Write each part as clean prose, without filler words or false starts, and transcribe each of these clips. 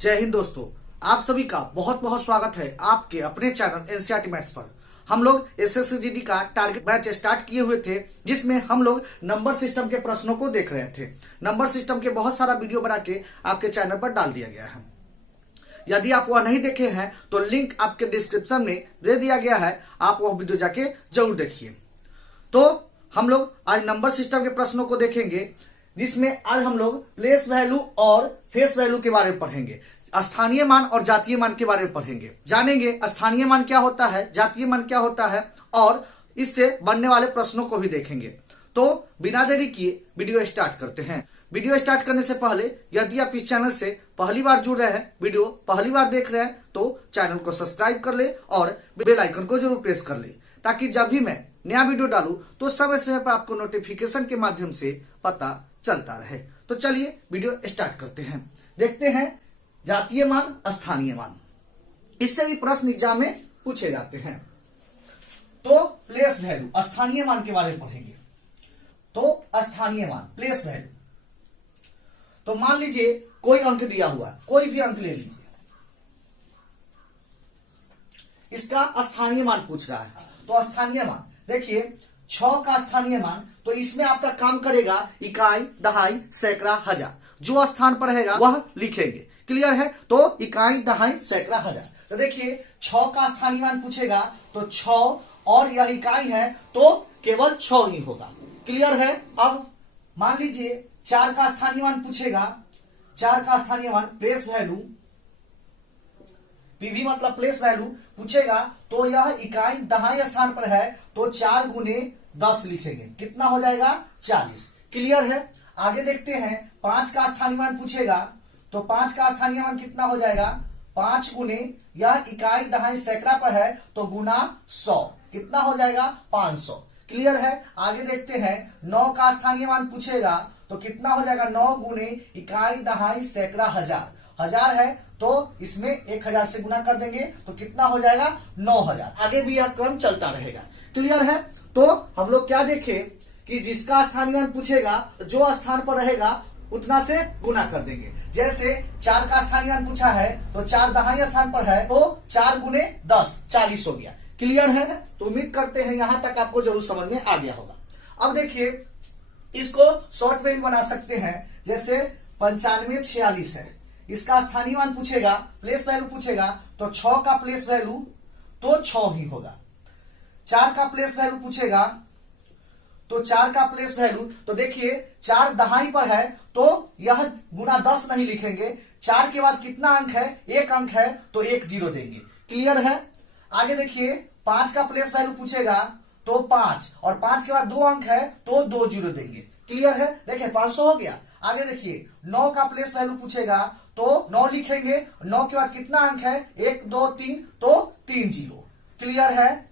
जय हिंद दोस्तों, आप सभी का बहुत बहुत स्वागत है आपके अपने चैनल एनसीईआरटी मैथ्स पर। हम लोग एसएससीजीडी का टारगेट बैच स्टार्ट किए हुए थे, जिसमें हम लोग नंबर सिस्टम के प्रश्नों को देख रहे थे। नंबर सिस्टम के बहुत सारा वीडियो बना के आपके चैनल पर डाल दिया गया है। यदि आप वह नहीं देखे हैं तो लिंक आपके डिस्क्रिप्शन में दे दिया गया है, आप वह वीडियो जाके जरूर देखिए। तो हम लोग आज नंबर सिस्टम के प्रश्नों को देखेंगे, जिसमें आज हम लोग प्लेस वैल्यू और फेस वैल्यू के बारे में पढ़ेंगे। स्थानीय मान और जातीय मान के बारे में पढ़ेंगे, जानेंगे स्थानीय मान क्या होता है, जातीय मान क्या होता है, और इससे बनने वाले प्रश्नों को भी देखेंगे। तो बिना देरी किए वीडियो स्टार्ट करते हैं। वीडियो स्टार्ट करने से पहले यदि आप इस चैनल से पहली बार जुड़ रहे हैं, वीडियो पहली बार देख रहे हैं, तो चैनल को सब्सक्राइब कर ले और बेल आइकन को जरूर प्रेस कर ले, ताकि जब भी मैं नया वीडियो डालूं तो समय समय पर आपको नोटिफिकेशन के माध्यम से पता चलता रहे। तो चलिए वीडियो स्टार्ट करते हैं। देखते हैं जातीय मान, स्थानीय मान, इससे भी प्रश्न एग्जाम में पूछे जाते हैं। तो प्लेस वैल्यू, स्थानीय मान के बारे में पढ़ेंगे। तो स्थानीय मान, प्लेस वैल्यू, तो मान लीजिए कोई अंक दिया हुआ है, कोई भी अंक ले लीजिए, इसका स्थानीय मान पूछ रहा है। तो स्थानीय मान देखिए 6 का स्थानीय मान, तो इसमें आपका काम करेगा इकाई, दहाई, सैकड़ा, हजार। जो स्थान पर रहेगा वह लिखेंगे। क्लियर है? तो इकाई, दहाई, सैकड़ा, हजार। तो देखिए 6 का स्थानीय मान पूछेगा तो 6 और यह इकाई है तो केवल 6 ही होगा। क्लियर है? अब मान लीजिए 4 का स्थानीय मान पूछेगा। 4 का स्थानीय मान प्लेस वैल्यू, पीवी मतलब प्लेस वैल्यू पूछेगा, तो यह इकाई दहाई स्थान पर है तो 4 गुने 10 लिखेंगे। कितना हो जाएगा? 40। क्लियर है? आगे देखते हैं 5 का स्थानीय मान पूछेगा, तो 5 का स्थानीय मान कितना हो जाएगा? 5 गुने, यह इकाई दहाई सैकड़ा पर है तो गुना 100, कितना हो जाएगा? 500। क्लियर है? आगे देखते हैं 9 का स्थानीय मान पूछेगा, तो कितना हो जाएगा? 9 गुने इकाई दहाई सैकड़ा हजार। हजार है तो इसमें 1000 से गुना कर देंगे तो कितना हो जाएगा? 9000। आगे भी यह क्रम चलता रहेगा। क्लियर है? तो हम लोग क्या देखें कि जिसका स्थानीय मान पूछेगा, जो स्थान पर रहेगा उतना से गुना कर देंगे। जैसे 4 का स्थानीय मान पूछा है तो 4 दहाई स्थान पर है तो 4 गुने 10, 40 हो गया। क्लियर है? तो उम्मीद करते हैं यहां तक आपको जरूर समझ में आ गया होगा। अब देखिए इसको शॉर्ट में भी बना सकते हैं। जैसे 9546 है, इसका स्थानीय मान पूछेगा, प्लेस वैल्यू पूछेगा, तो 6 का प्लेस वैल्यू तो 6 ही होगा। 4 का प्लेस वैल्यू पूछेगा तो 4 का प्लेस वैल्यू, तो देखिए 4 दहाई पर है तो यह गुना 10 नहीं लिखेंगे। 4 के बाद कितना अंक है? 1 अंक है तो 1 0 देंगे। क्लियर है? आगे देखिए 5 का प्लेस वैल्यू पूछेगा तो 5, और 5 के बाद 2 अंक है तो 2 0 देंगे। क्लियर है? देखिए 500 हो गया। आगे देखिए 9 का प्लेस वैल्यू पूछेगा तो 9 लिखेंगे, 9 के बाद कितना अंक है? 1 2 3 तो 3 0। क्लियर है?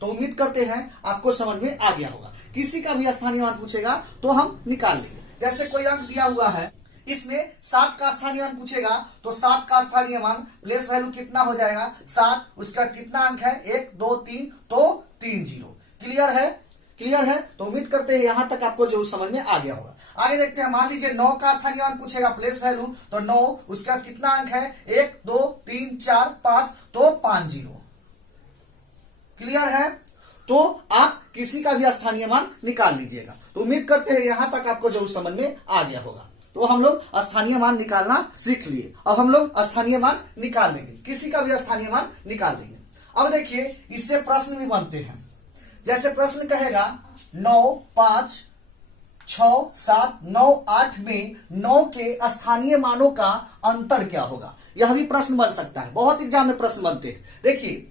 तो उम्मीद करते हैं आपको समझ में आ गया होगा। किसी का भी स्थानीय मान पूछेगा तो हम निकाल लेंगे। जैसे कोई अंक दिया हुआ है, इसमें 7 का स्थानीय मान पूछेगा तो 7 का स्थानीय मान प्लेस वैल्यू कितना हो जाएगा? 7, उसका कितना अंक है? 1 2 3 तो 3 0। क्लियर है? क्लियर है? तो उम्मीद करते हैं यहां तक आपको जो समझ में आ गया होगा। आगे देखते हैं, मान लीजिए 9 का स्थानीय मान पूछेगा प्लेस वैल्यू, तो 9, उसका कितना अंक है? 1 2 3 4 5 तो 5 0। क्लियर है? तो आप किसी का भी स्थानीय मान निकाल लीजिएगा। तो उम्मीद करते हैं यहां तक आपको जो समझ में आ गया होगा। तो हम लोग स्थानीय मान निकालना सीख लिए। अब हम लोग स्थानीय मान निकाल लेंगे, किसी का भी स्थानीय मान निकाल लेंगे। अब देखिए इससे प्रश्न भी बनते हैं। जैसे प्रश्न कहेगा 9 5 6 7 9 8 में 9 के स्थानीय मानों का अंतर क्या होगा? यह भी प्रश्न बन सकता है, बहुत एग्जाम में प्रश्न बनते हैं। देखिए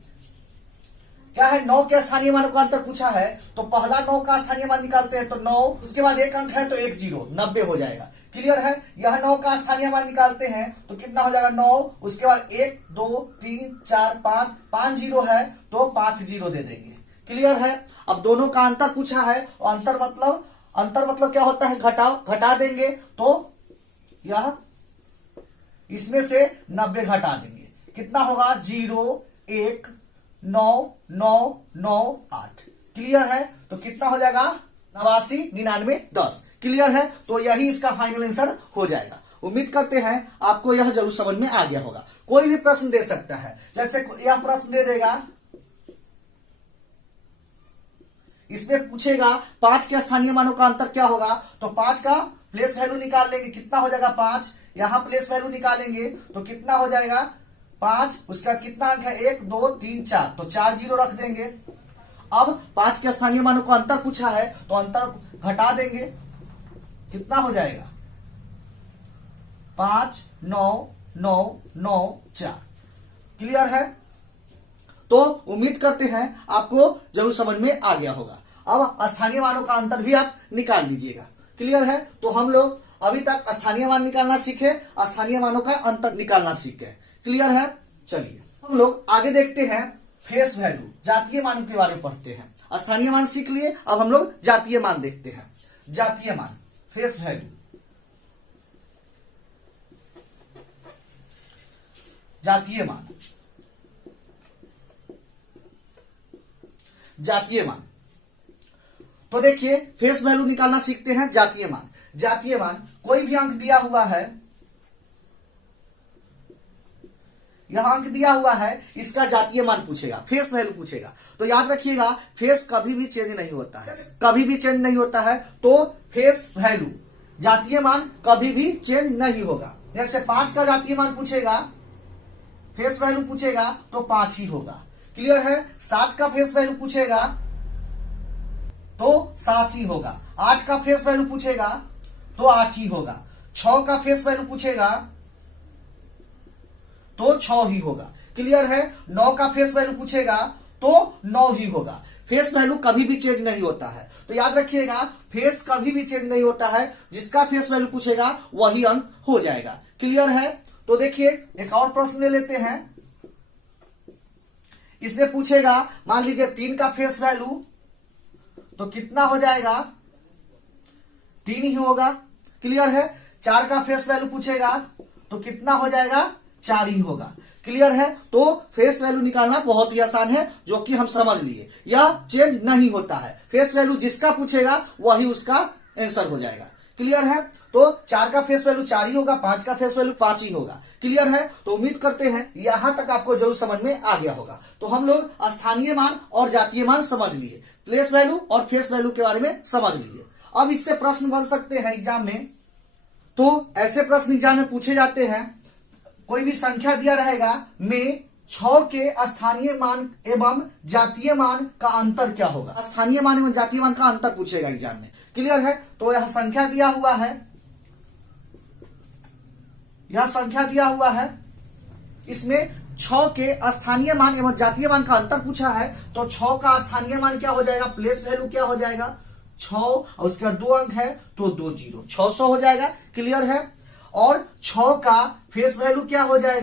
क्या है, 9 के स्थानीय मानों का अंतर पूछा है तो पहला 9 का स्थानीय मान निकालते हैं तो 9, उसके बाद 1 अंक है तो 1 0, 90 हो जाएगा। क्लियर है? यह 9 का स्थानीय मान निकालते हैं तो कितना हो जाएगा? 9, उसके बाद 1 2 3 4 5, 5 0 है तो 5 0 दे देंगे। क्लियर है? अब दोनों का अंतर पूछा है, और अंतर मतलब क्या होता है? घटाओ, घटा देंगे तो यह इसमें से 90 घटा देंगे। कितना होगा? 0 1 9 9 9 8। क्लियर है? तो कितना हो जाएगा? 89 99 10। क्लियर है? तो यही इसका फाइनल आंसर हो जाएगा। उम्मीद करते हैं आपको यह जरूर समझ में आ गया होगा। कोई भी प्रश्न दे सकता है, जैसे यह प्रश्न दे देगा, इसमें पूछेगा 5 के स्थानीय मानों का अंतर क्या होगा, तो 5 का प्लेस वैल्यू निकाल लेंगे, कितना हो जाएगा 5, यहां प्लेस वैल्यू निकालेंगे तो कितना हो जाएगा 5, उसके बाद कितना अंक है 1 2 3 4, तो 4 जीरो रख देंगे। अब 5 के स्थानीय मानों का अंतर पूछा है तो अंतर घटा देंगे, कितना हो जाएगा 5 9 9 9 4। क्लियर है? तो उम्मीद करते हैं आपको जरूर समझ में आ गया होगा। अब स्थानीय मानों का अंतर भी आप निकाल लीजिएगा। क्लियर है? तो हम लोग अभी तक स्थानीय मान निकालना सीखे, स्थानीय मानों का अंतर निकालना सीखे। क्लियर है? चलिए हम लोग आगे देखते हैं फेस वैल्यू, जातीय मान के बारे में पढ़ते हैं। स्थानीय मान सीख लिए, अब हम लोग जातीय मान देखते हैं। जातीय मान, फेस वैल्यू, जातीय मान, जातीय मान। तो देखिए फेस वैल्यू निकालना सीखते हैं। जातीय मान, जातीय मान कोई भी अंक दिया हुआ है, यह अंक दिया हुआ है, इसका जातीय मान पूछेगा, फेस वैल्यू पूछेगा। तो याद रखिएगा फेस कभी भी चेंज नहीं होता है, कभी भी चेंज नहीं होता है। तो फेस वैल्यू, जातीय मान कभी भी चेंज नहीं होगा। जैसे 5 का जातीय मान पूछेगा, फेस वैल्यू पूछेगा तो 5 ही होगा। क्लियर है? 7 का फेस वैल्यू पूछेगा तो 7 ही होगा। 8 का फेस वैल्यू पूछेगा तो 8 ही होगा। 6 का फेस वैल्यू पूछेगा तो 6 ही होगा। क्लियर है? 9 का फेस वैल्यू पूछेगा तो 9 ही होगा। फेस वैल्यू कभी भी चेंज नहीं होता है। तो याद रखिएगा फेस कभी भी चेंज नहीं होता है, जिसका फेस वैल्यू पूछेगा वही अंक हो जाएगा। क्लियर है? तो देखिए एक और प्रश्न ले लेते हैं। इसमें पूछेगा, मान लीजिए 3 का फेस वैल्यू तो कितना हो जाएगा 3 ही होगा। क्लियर है? 4 का फेस वैल्यू पूछेगा तो कितना हो जाएगा 4 ही होगा। क्लियर है? तो फेस वैल्यू निकालना बहुत ही आसान है, जो कि हम समझ लिए। यह चेंज नहीं होता है, फेस वैल्यू जिसका पूछेगा वही उसका आंसर हो जाएगा। क्लियर है? तो 4 का फेस वैल्यू 4 ही होगा, 5 का फेस वैल्यू 5 ही होगा। क्लियर है? तो उम्मीद करते हैं यहां तक आपको जरूर समझ में आ गया होगा। तो हम लोग स्थानीय मान और जातीय मान समझ लिए, प्लेस वैल्यू और फेस वैल्यू के बारे में समझ लिए। अब इससे प्रश्न बन सकते हैं एग्जाम में। तो ऐसे प्रश्न एग्जाम में पूछे जाते हैं, कोई भी संख्या दिया रहेगा में 6 के स्थानीय मान एवं जातीय मान का अंतर क्या होगा। स्थानीय मान एवं जातीय मान का अंतर पूछेगा एग्जाम में। क्लियर है? तो यह संख्या दिया हुआ है, यह संख्या दिया हुआ है, इसमें 6 के स्थानीय मान एवं जातीय मान का अंतर पूछा है। तो 6 का स्थानीय मान क्या हो जाएगा, प्लेस वैल्यू क्या हो जाएगा 6, और उसके बाद 2 अंक है तो 2 जीरो, 600 हो जाएगा। क्लियर है? और 6 का फेस वैल्यू क्या हो जाएगा,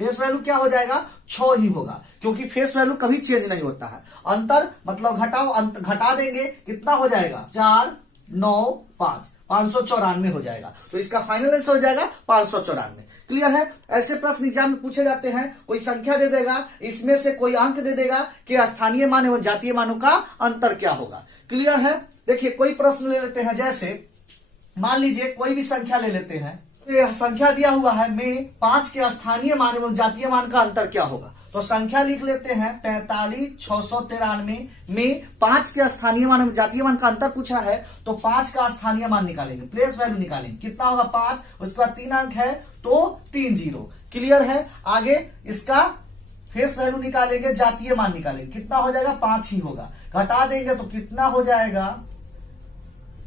फेस वैल्यू क्या हो जाएगा 6 ही होगा, क्योंकि फेस वैल्यू कभी चेंज नहीं होता है। अंतर मतलब घटाओ, घटा देंगे कितना हो जाएगा 4 9 5, 594 हो जाएगा। तो इसका फाइनल आंसर हो जाएगा 594। क्लियर है? ऐसे प्रश्न एग्जाम में पूछे जाते हैं, कोई संख्या दे देगा, इसमें से कोई अंक दे देगा कि स्थानीय मान एवं जातीय मानों का अंतर क्या होगा। क्लियर है? देखिए कोई प्रश्न ले लेते हैं, जैसे मान लीजिए कोई भी संख्या ले लेते हैं। यह संख्या दिया हुआ है में 5 के स्थानीय मान एवं जातीय मान का अंतर क्या होगा। तो संख्या लिख लेते हैं 45,693 में 5 के स्थानीय मान एवं जातीय मान का अंतर पूछा है। तो 5 का स्थानीय मान निकालेंगे, प्लेस वैल्यू निकालेंगे, कितना होगा 5, उसके बाद 3 अंक है तो 3 जीरो। क्लियर है? आगे इसका फेस वैल्यू निकालेंगे, जातीय मान निकालेंगे, कितना हो जाएगा 5 ही होगा। घटा देंगे तो कितना हो जाएगा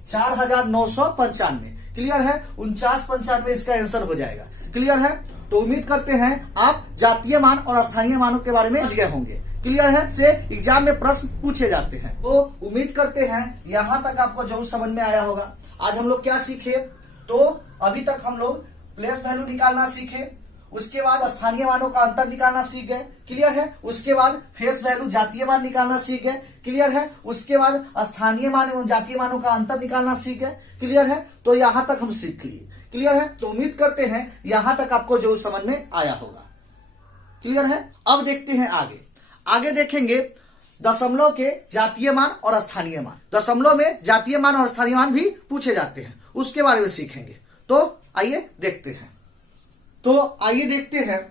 4,995। क्लियर है? 4995 इसका आंसर हो जाएगा। क्लियर है? तो उम्मीद करते हैं आप जातीय मान और स्थानीय मानों के बारे में समझ गए होंगे। क्लियर है? से एग्जाम में प्रश्न पूछे जाते हैं। तो उम्मीद करते हैं यहां तक आपको जरूर समझ में आया होगा। आज हम लोग क्या सीखे, तो अभी तक हम लोग प्लेस वैल्यू निकालना सीखे, उसके बाद स्थानीय मानों का अंतर निकालना सीख गए। क्लियर है? उसके बाद फेस वैल्यू जातीय मान निकालना सीख गए। क्लियर है? उसके बाद स्थानीय मान एवं जातीय मानों का अंतर निकालना सीख गए। क्लियर है? तो यहां तक हम सीख लिए। क्लियर है? तो उम्मीद करते हैं यहां तक आपको जो समझ में आया होगा। क्लियर है? अब देखते हैं आगे। आगे देखेंगे दशमलव के जातीय मान और स्थानीय मान। दशमलव में जातीय मान और स्थानीय मान भी पूछे जाते हैं, उसके बारे में सीखेंगे। तो आइए देखते हैं। तो आइए देखते हैं,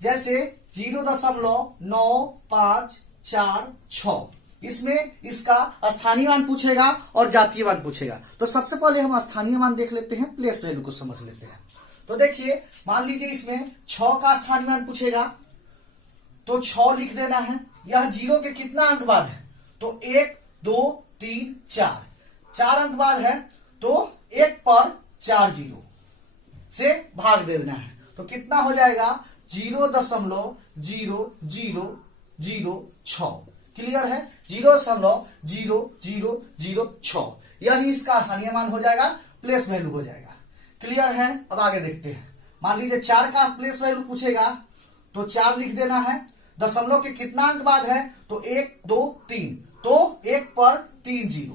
जैसे 0.9546, इसमें इसका स्थानीय मान पूछेगा और जातीय मान पूछेगा। तो सबसे पहले हम स्थानीय मान देख लेते हैं, प्लेस वैल्यू को समझ लेते हैं। तो देखिए, मान लीजिए इसमें 6 का स्थानीय मान पूछेगा, तो 6 लिख देना है। यह 0 के कितना अंक बाद है, तो 1 2 3 4, 4 अंक बाद है, तो 1 पर 4 0 से भाग देना है। तो कितना हो जाएगा, 0.00006। क्लियर है, 0.00006, यही इसका स्थानीय मान हो जाएगा, प्लेस वैल्यू हो जाएगा। क्लियर है। अब आगे देखते हैं, मान लीजिए 4 का प्लेस वैल्यू पूछेगा, तो 4 लिख देना है। दशमलव के कितना अंक बाद है, तो 1 2 3, तो 1 पर 3 0।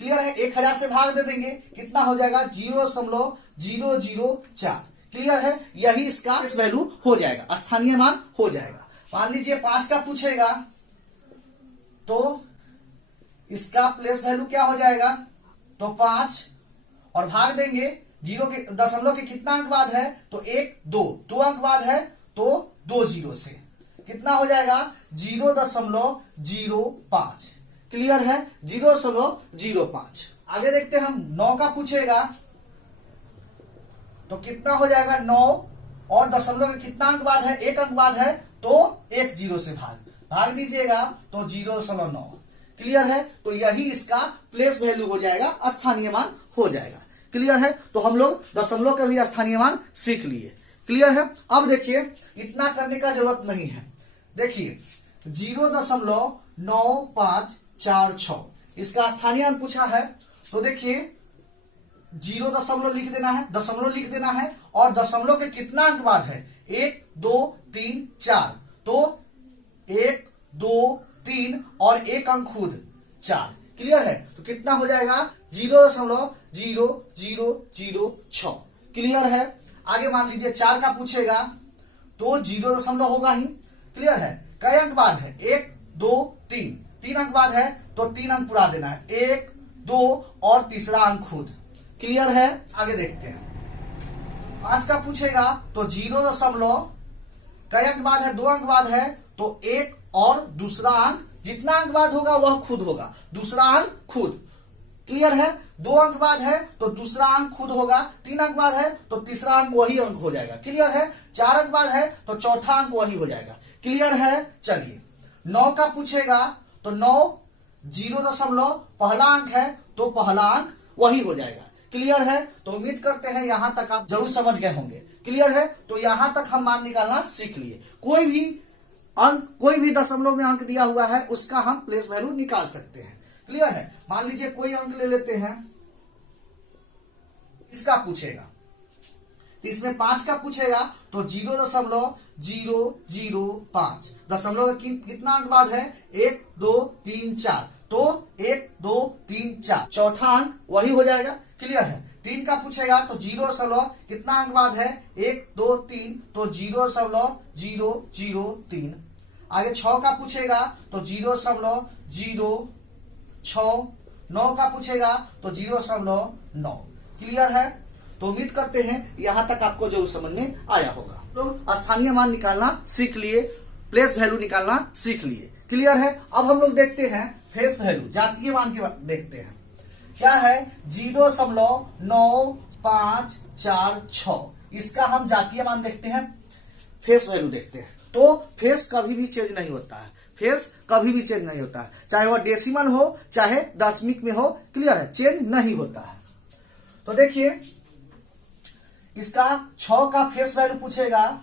क्लियर है, 1000 से भाग दे देंगे, कितना हो जाएगा, 0.004। क्लियर है, यही इसका प्लेस वैल्यू हो जाएगा, स्थानीय मान हो जाएगा। मान लीजिए 5 का पूछेगा, तो इसका प्लेस वैल्यू क्या हो जाएगा, तो 5 और भाग देंगे, 0 के दशमलव के कितना अंक बाद है, तो 1 2, 2 अंक बाद है, तो 2 0 से कितना हो जाएगा, 0.05। क्लियर है, 0.05। आगे देखते हैं हम, 9 का पूछेगा, तो कितना हो जाएगा, 9 और दशमलव के कितना अंक बाद है, 1 अंक बाद है, तो 1 0 से भाग दीजिएगा, तो 0.9। क्लियर है, तो यही इसका प्लेस वैल्यू हो जाएगा, स्थानीय मान हो जाएगा। क्लियर है, तो हम लोग दशमलव का भी स्थानीय मान सीख लिए। क्लियर है। अब देखिए, इतना करने का जरूरत नहीं है। देखिए 0.9546, इसका स्थानीय मान पूछा है, तो देखिए 0 दशमलव लिख देना है, दशमलव लिख देना है, और दशमलव के कितना अंक बाद है, 1 2 3 4, तो 1 2 3 और 1 अंक खुद 4। क्लियर है, तो कितना हो जाएगा, 0.0006। क्लियर है। आगे मान लीजिए 4 का पूछेगा, तो 0 दशमलव होगा ही। क्लियर है, कई अंक बाद है, 1 2 3, 3 अंक बाद है, तो 3 अंक पूरा देना है, 1 2 और तीसरा अंक खुद। क्लियर है। आगे देखते हैं, 5 का पूछेगा, तो 0 दशमलव कई अंक बाद है, 2 अंक बाद है, तो 1 और दूसरा अंक, जितना अंक बाद होगा वह खुद होगा, दूसरा अंक खुद। क्लियर है, 2 अंक बाद है, तो दूसरा अंक खुद होगा, 3 अंक बाद है, तो तीसरा अंक वही अंक हो जाएगा। क्लियर है, 4 अंक बाद है, तो चौथा अंक वही हो जाएगा। क्लियर है। चलिए 9 का पूछेगा, तो 9 0 दशमलव पहला अंक है, तो पहला अंक वही हो जाएगा। क्लियर है, तो उम्मीद करते हैं यहां तक आप जरूर समझ गए होंगे। क्लियर है, तो यहां तक हम मान निकालना सीख लिए। कोई भी अंक, कोई भी दशमलव में अंक दिया हुआ है, उसका हम प्लेस वैल्यू निकाल सकते हैं। क्लियर है। मान लीजिए कोई अंक ले लेते हैं, इसका पूछेगा, तो इसमें 5 का पूछेगा, तो 0.005, दशमलव कितना अंक बाद है, 1 2 3 4, तो 1 2 3 4, चौथा अंक वही हो जाएगा। क्लियर है। 3 का पूछेगा, तो 0 कितना अंक बाद है, 1 2 3, तो 0.003। आगे 6 का पूछेगा, तो 0.06। 9 का पूछेगा, तो 0.9। क्लियर है, तो उम्मीद करते हैं यहां तक आपको जो समझ में आया होगा। तो स्थानीय मान निकालना सीख लिए, प्लेस वैल्यू निकालना सीख लिए। क्लियर है। अब हम लोग देखते हैं फेस वैल्यू, जातीय मान की बात देखते हैं। क्या है, 0.9546, इसका हम जातीय मान देखते हैं, फेस वैल्यू देखते हैं। तो फेस कभी भी चेंज नहीं होता है, फेस कभी भी चेंज नहीं होता है, चाहे वह डेसिमल हो चाहे दशमिक में हो। क्लियर है, चेंज नहीं होता है। तो देखिए, इसका 6 का फेस वैल्यू पूछेगा,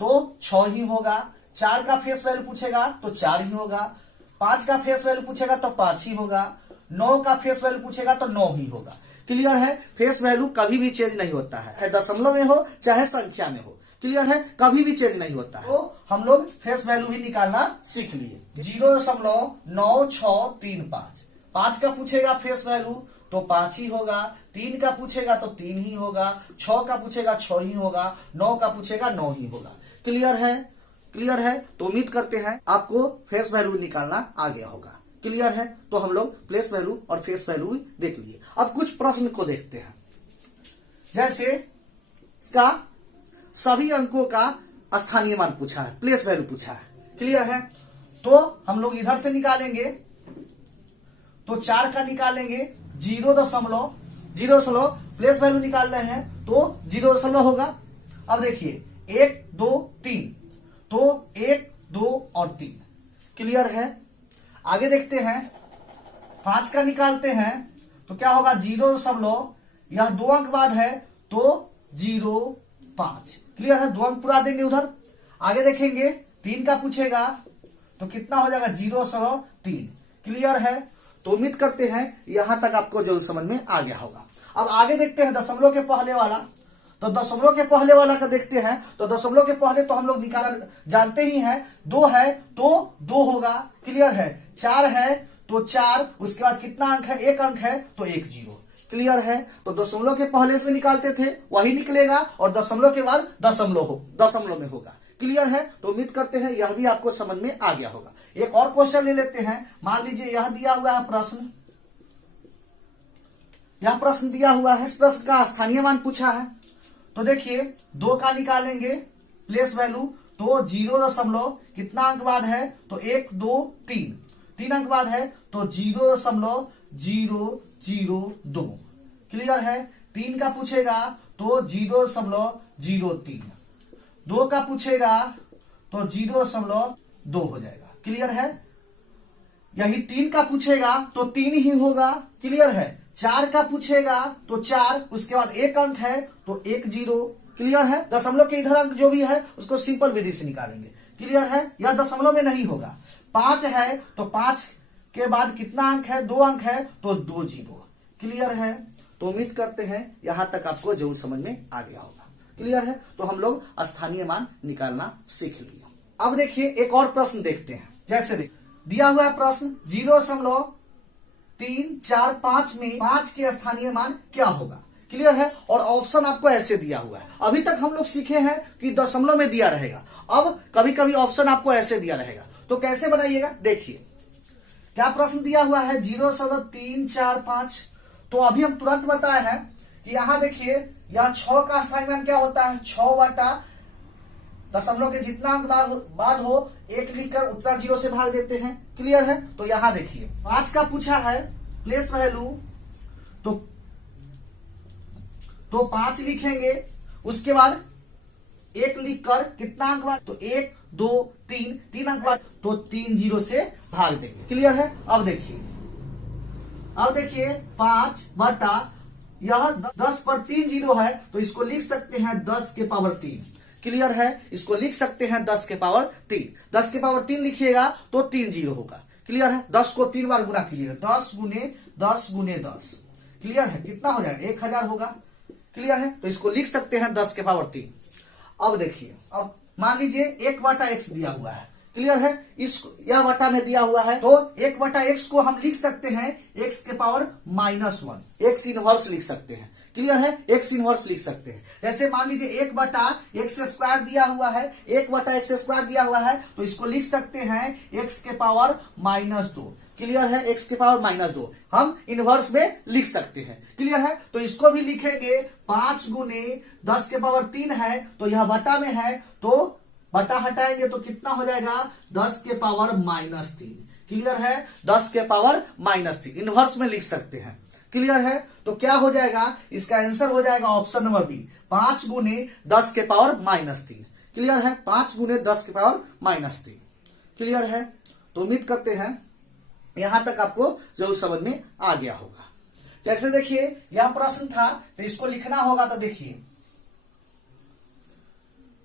तो 6 ही होगा। 4 का फेस वैल्यू पूछेगा, तो 4 ही होगा। 5 का फेस वैल्यू पूछेगा, तो 5 ही होगा। 9 का फेस वैल्यू पूछेगा, तो 9 ही होगा। क्लियर है, फेस वैल्यू कभी भी चेंज नहीं होता है, दशमलव में हो चाहे संख्या में हो। क्लियर है, कभी भी चेंज नहीं होता है। तो हम लोग फेस वैल्यू भी निकालना सीख लिए। 0.9635, 5 का पूछेगा फेस वैल्यू, तो 5 ही होगा। 3 का पूछेगा, तो 3 ही होगा। 6 का पूछेगा, 6 ही होगा। 9 का पूछेगा, 9 ही होगा। क्लियर है। क्लियर है, तो उम्मीद करते हैं आपको फेस वैल्यू निकालना आ गया होगा। क्लियर है? तो हम लोग प्लेस वैल्यू और फेस वैल्यू भी देख लिए। अब कुछ प्रश्न को देखते हैं। जैसे इसका सभी अंकों का स्थानीय मान पूछा है, प्लेस वैल्यू पूछा है, क्लियर है? तो हम लोग इधर से निकालेंगे, तो 4 का निकालेंगे 0.0 प्लेस वैल्यू निकाल रहे हैं तो 0 होगा। अब देखिए 1 2 3, तो 1 2 और 3, क्लियर है? आगे देखते हैं, 5 का निकालते हैं तो क्या होगा 0, यह 2 अंक बाद है तो 0 5, क्लियर है? 2 अंक पूरा देंगे उधर। आगे देखेंगे 3 का पूछेगा तो कितना हो जाएगा 0.3, क्लियर है? तो उम्मीद करते हैं यहां तक आपको जरूर समझ में आ गया होगा। अब आगे देखते हैं दशमलव के पहले वाला। तो दशमलव के पहले वाला का देखते हैं, तो दशमलव के पहले तो हम लोग निकाल जानते ही हैं, 2 है तो 2 होगा, क्लियर है? 4 है तो 4, उसके बाद कितना अंक है, 1 अंक है तो 1 0, क्लियर है? तो दशमलव के पहले से निकालते थे वही निकलेगा, और दशमलव के बाद दशमलव में होगा, क्लियर है? तो उम्मीद करते हैं यह भी आपको समझ में आ गया होगा। एक और क्वेश्चन ले लेते हैं। मान लीजिए यह दिया हुआ है प्रश्न, यह प्रश्न दिया हुआ है, इस प्रश्न का स्थानीय मान पूछा है। तो देखिए 2 का निकालेंगे प्लेस वैल्यू, तो 0 कितना अंक बाद है, तो 1 2 3 अंक बाद है तो 0.002, क्लियर है? 3 का पूछेगा तो 0.03, 2 का पूछेगा तो 0.2 हो जाएगा, क्लियर है? यही 3 का पूछेगा तो 3 ही होगा, क्लियर है? 4 का पूछेगा तो 4, उसके बाद 1 अंक है तो 1 0, क्लियर है? दशमलव के इधर अंक जो भी है उसको सिंपल विधि से निकालेंगे, क्लियर है? यह दशमलव में नहीं होगा। 5 है तो 5 के बाद कितना अंक है, 2 अंक है तो 2 0, क्लियर है? तो उम्मीद करते हैं यहां तक आपको जरूर समझ में आ गया होगा, क्लियर है? तो हम लोग स्थानीय मान निकालना सीख लिए। अब देखिए एक और प्रश्न देखते हैं। जैसे दिया हुआ है प्रश्न 0.345 में 5 के स्थानीय मान क्या होगा, क्लियर है? और ऑप्शन आपको ऐसे दिया हुआ है। अभी तक हम लोग सीखे हैं कि दशमलव में दिया रहेगा, अब कभी कभी ऑप्शन आपको ऐसे दिया रहेगा, तो कैसे बनाइएगा देखिए। क्या प्रश्न दिया हुआ है 0.345, तो अभी हम तुरंत बताए हैं कि यहां देखिए यह 6 का स्थानीय मान क्या होता है, 6 बटा दशमलव के जितना अंक बाद हो 1 लिखकर उतना 0 से भाग देते हैं, क्लियर है? तो यहां देखिए 5 का पूछा है प्लेस वैल्यू, तो 5 लिखेंगे, उसके बाद 1 लिखकर कितना अंक बाद, तो 1 2 3 अंक बाद तो 3 0 से भाग देंगे, क्लियर है? अब देखिए 5 बटा यह 10 पर 3 0 है तो इसको लिख सकते हैं 10 के पावर 3, क्लियर है? इसको लिख सकते हैं 10 के पावर 3। 10 के पावर 3 लिखिएगा तो 3 0 होगा, क्लियर है? 10 को 3 बार गुना कीजिएगा, 10 गुने 10 गुने 10, क्लियर है? कितना हो जाएगा, 1000 होगा, क्लियर है? तो इसको लिख सकते हैं 10 के पावर 3। अब देखिए, अब मान लीजिए 1 बटा x दिया हुआ है, क्लियर है? यह बटा में दिया हुआ है, तो 1 बटा x को हम लिख सकते हैं x के पावर -1, x इनवर्स लिख सकते हैं, क्लियर है? x इनवर्स लिख सकते हैं। जैसे मान लीजिए 1 बटा एक्स स्क्वायर दिया हुआ है, 1 बटा एक्स स्क्वायर दिया हुआ है, तो इसको लिख सकते हैं x के पावर -2, क्लियर है? x के पावर -2 हम इनवर्स में लिख सकते हैं, क्लियर है? तो इसको भी लिखेंगे 5 गुने 10 के पावर 3 है, तो यह बटा में है तो बटा हटाएंगे तो कितना हो जाएगा 10 के पावर -3, क्लियर है? 10 के पावर -3 इनवर्स में लिख सकते हैं, क्लियर है? तो क्या हो जाएगा, इसका आंसर हो जाएगा ऑप्शन नंबर बी, 5 गुने 10 के पावर -3, क्लियर है? 5 गुने 10 के पावर -3, क्लियर है? तो उम्मीद करते हैं यहां तक आपको जरूर समझ में आ गया होगा। जैसे देखिए यह प्रश्न था तो इसको लिखना होगा, तो देखिए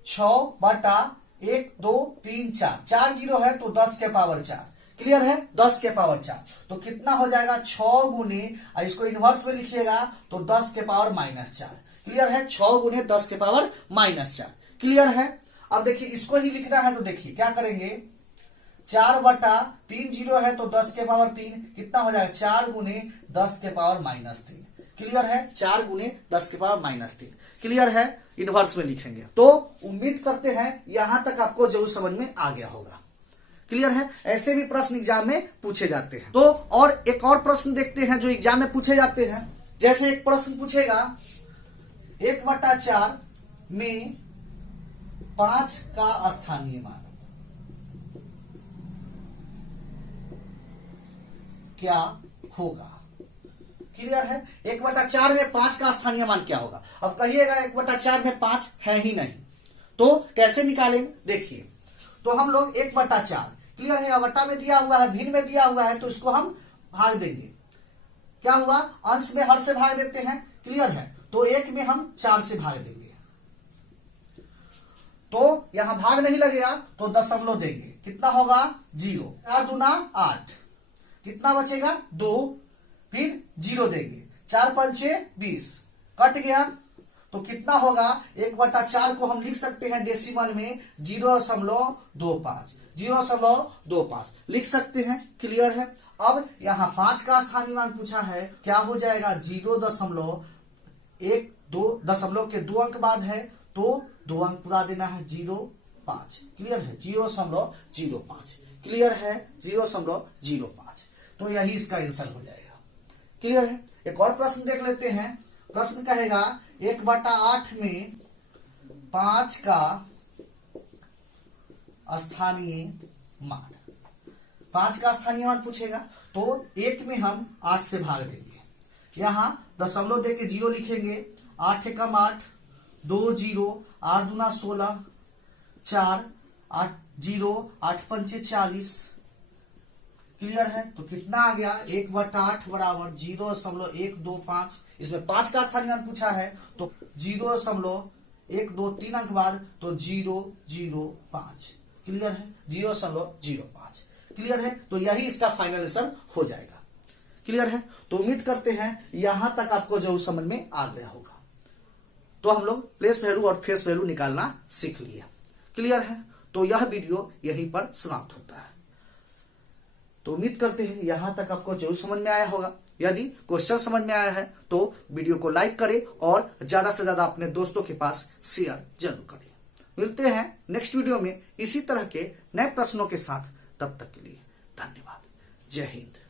6 बटा 1 2 3 4 0 है तो 10 के पावर 4, क्लियर है? 10 के पावर 4 तो कितना हो जाएगा 6 गुने, इसको इनवर्स में लिखिएगा तो 10 के पावर -4, क्लियर है? 6 गुने 10 के पावर -4, क्लियर है? अब देखिए इसको ही लिखना है, तो देखिए क्या करेंगे, 4 बटा 3 0 है तो 10 के पावर 3 कितना हो जाएगा 4 गुने 10 के पावर -3, क्लियर है? 4 गुने 10 के पावर -3, क्लियर है? इनवर्स में लिखेंगे। तो उम्मीद करते हैं यहां तक आपको जरूर समझ में आ गया होगा, क्लियर है, ऐसे भी प्रश्न एग्जाम में पूछे जाते हैं। तो और एक और प्रश्न देखते हैं जो एग्जाम में पूछे जाते हैं। जैसे एक प्रश्न पूछेगा 1/4 में 5 का स्थानीय मान क्या होगा। क्लियर है, 1/4 में 5 का स्थानीय मान क्या होगा। अब कहिएगा 1/4 में 5 है ही नहीं, तो कैसे निकालेंगे। देखिए, तो हम लोग 1/4, क्लियर है, अवटा में दिया हुआ है, भिन्न में दिया हुआ है, तो इसको हम भाग देंगे। क्या हुआ, अंश में हर से भाग देते हैं, क्लियर है, तो 1 में हम 4 से भाग देंगे। तो यहां भाग नहीं लगेगा तो दशमलव देंगे, कितना होगा 0, 4 दूना 8, कितना बचेगा 2, फिर 0 देंगे, 4 पंचे 20, कट गया, तो कितना होगा 1/4 को हम लिख सकते हैं डेसिमल में 0.25, 0.25 लिख सकते हैं। क्लियर है, अब यहां 5 का स्थानीय मान पूछा है, क्या हो जाएगा 0.1, 2 दशमलव के 2 अंक बाद है, तो 2 अंक पूरा देना है 0.5, क्लियर है, 0.05, क्लियर है, 0.05, तो यही इसका आंसर हो जाएगा। क्लियर है, एक और प्रश्न देख लेते हैं। प्रश्न कहेगा 1/8 में 5 का स्थानीय मान, 5 का स्थानीय मान पूछेगा, तो 1 में हम 8 से भाग देंगे, यहां दशमलव देके 0 लिखेंगे, 8 एकम 8, 2 0, 8 दूना 16, 4 8 0, 8 पंचे 40, क्लियर है, तो कितना आ गया 1/8 बराबर 0.125, इसमें 5 का स्थानीय मान पूछा है, तो 0.123 अंक बाद, तो 0.05, क्लियर है, 0.05, क्लियर है, तो यही इसका फाइनल आंसर हो जाएगा। क्लियर है, तो उम्मीद करते हैं यहां तक आपको जो समझ में आ गया होगा। तो हम लोग प्लेस वैल्यू और फेस वैल्यू निकालना सीख लिया। क्लियर है, तो यह वीडियो यहीं पर समाप्त होता है। तो उम्मीद करते हैं यहां तक आपको जरूर समझ में आया होगा। यदि क्वेश्चन समझ में आया है तो वीडियो को लाइक करें और ज्यादा से ज्यादा अपने दोस्तों के पास शेयर जरूर करें। मिलते हैं नेक्स्ट वीडियो में इसी तरह के नए प्रश्नों के साथ, तब तक के लिए धन्यवाद। जय हिंद।